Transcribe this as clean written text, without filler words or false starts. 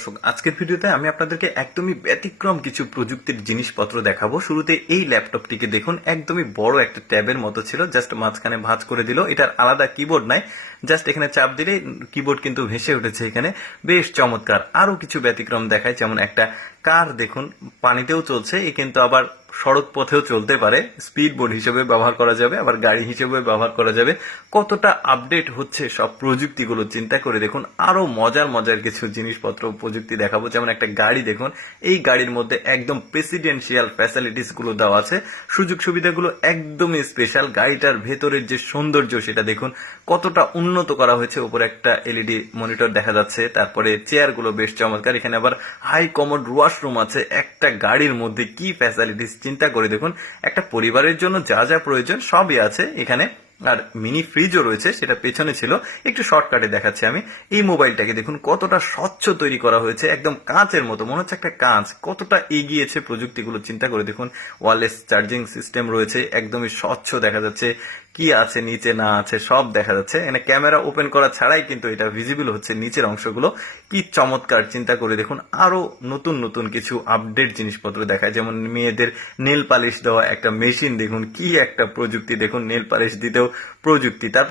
দর্শক, আজকের ভিডিওতে আমি আপনাদেরকে একদমই ব্যতিক্রম কিছু প্রযুক্তির জিনিসপত্র দেখাবো। শুরুতে এই ল্যাপটপটিকে দেখুন, একদমই বড় একটা ট্যাবের মতো ছিল, জাস্ট মাঝখানে ভাঁজ করে দিল। এটার আলাদা কিবোর্ড নাই, জাস্ট এখানে চাপ দিলে কিবোর্ড কিন্তু ভেসে উঠেছে। এখানে বেশ চমৎকার। আরো কিছু ব্যতিক্রম দেখায়, যেমন একটা কার দেখুন, পানিতেও চলছে, এ কিন্তু আবার সড়ক পথেও চলতে পারে। স্পিড বোর্ড হিসেবে ব্যবহার করা যাবে, আবার গাড়ি হিসেবে ব্যবহার করা যাবে। কতটা আপডেট হচ্ছে সব প্রযুক্তিগুলো চিন্তা করে দেখুন। আরো মজার মজার কিছু জিনিসপত্র প্রযুক্তি দেখাবো, যেমন একটা গাড়ি দেখুন, এই গাড়ির মধ্যে একদম প্রেসিডেন্সিয়াল ফ্যাসিলিটিস গুলো দেওয়া আছে, সুযোগ সুবিধাগুলো একদমই স্পেশাল। গাড়িটার ভেতরের যে সৌন্দর্য সেটা দেখুন, কতটা উন্নত করা হয়েছে। উপরে একটা এলইডি মনিটর দেখা যাচ্ছে, তারপরে চেয়ার গুলো বেশ চমৎকার। এখানে আবার হাই কমোড ওয়াশরুম আছে। একটা গাড়ির মধ্যে কি ফ্যাসিলিটিস চিন্তা করে দেখুন। একটা পরিবারের জন্য যা যা প্রয়োজন সবই আছে এখানে। আর মিনি ফ্রিজও রয়েছে, সেটা পেছনে ছিল, একটু শর্টকাটে দেখাচ্ছি আমি। এই মোবাইলটাকে দেখুন কতটা স্বচ্ছ তৈরি করা হয়েছে, একদম কাঁচের মতো মনে হচ্ছে একটা কাঁচ। কতটা এগিয়েছে প্রযুক্তিগুলো চিন্তা করে দেখুন। ওয়্যারলেস চার্জিং সিস্টেম রয়েছে, একদমই স্বচ্ছ দেখা যাচ্ছে, কি আছে নিচে না আছে সব দেখা যাচ্ছে। এখানে ক্যামেরা ওপেন করা ছাড়াই কিন্তু এটা ভিজিবল হচ্ছে নিচের অংশগুলো। কি চমৎকার চিন্তা করে দেখুন। আরো নতুন নতুন কিছু আপডেট জিনিসপত্র দেখায়, যেমন মেয়েদের নেল পালিশ দেওয়া একটা মেশিন দেখুন, কি একটা প্রযুক্তি দেখুন, নেল পালিশ দিতেও প্রযুক্তি। তারপর